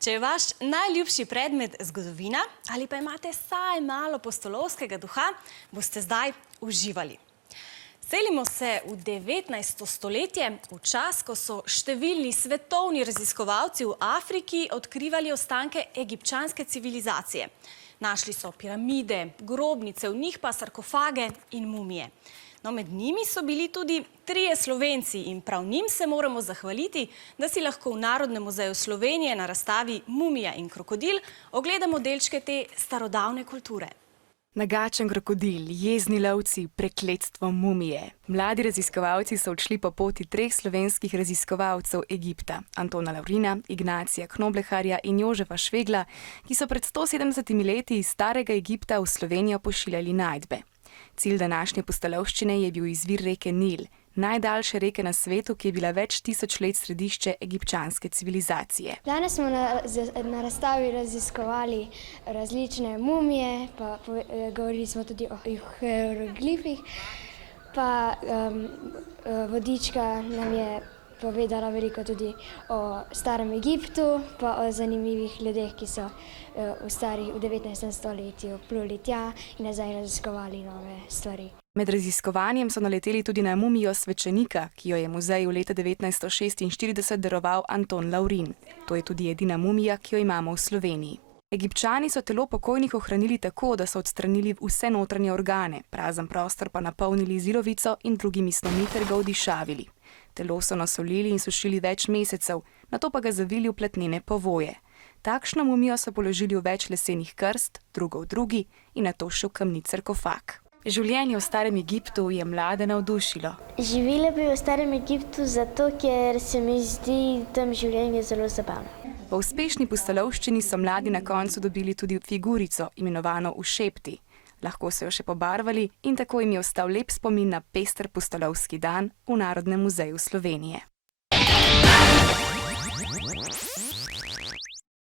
Če je vaš najljubši predmet zgodovina ali pa imate vsaj malo pustolovskega duha, boste zdaj uživali. Selimo se v 19. stoletje, v čas, ko so številni svetovni raziskovalci v Afriki odkrivali ostanke egipčanske civilizacije. Našli so piramide, grobnice, v njih pa sarkofage in mumije. No, med njimi so bili tudi 3 Slovenci in prav njim se moramo zahvaliti, da si lahko v Narodnem muzeju Slovenije na razstavi Mumija in krokodil ogledamo delčke te starodavne kulture. Nagačen krokodil, jezni lovci, prekletstvo mumije. Mladi raziskovalci so odšli po poti 3 slovenskih raziskovalcev Egipta, Antona Laurina, Ignacija Knobleharja in Jožefa Švegla, ki so pred 170 leti iz starega Egipta v Slovenijo pošiljali najdbe. Cilj današnje pustolovščine je bil izvir reke Nil, najdaljše reke na svetu, ki je bila več tisoč let središče egipčanske civilizacije. Danes smo na razstavi raziskovali različne mumije, pa govorili smo tudi o hieroglifih, pa vodička nam je povedala veliko tudi o starem Egiptu, pa o zanimivih ljudeh, ki so v 19. stoletju pluli tja in nazaj raziskovali nove stvari. Med raziskovanjem so naleteli tudi na mumijo svečenika, ki jo je muzeju leta 1946 daroval Anton Laurin. To je tudi edina mumija, ki jo imamo v Sloveniji. Egipčani so telo pokojnih ohranili tako, da so odstranili vse notranje organe, prazen prostor pa napolnili z ilovico in drugimi snovmi ter ga odišavili. Telo so nasolili in sušili več mesecev, nato pa ga zavili v platnene povoje. Takšno mumijo so položili v več lesenih krst, drugo v drugi in nato še v kamni sarkofag. Življenje v starem Egiptu je mlade navdušilo. Živela bi v starem Egiptu zato, ker se mi zdi tam življenje zelo zabavno. Po uspešni pustolovščini so mladi na koncu dobili tudi figurico, imenovano v šepti. Lahko so jo še pobarvali in tako jim je ostal lep spomin na pester pustolovski dan v Narodnem muzeju Slovenije.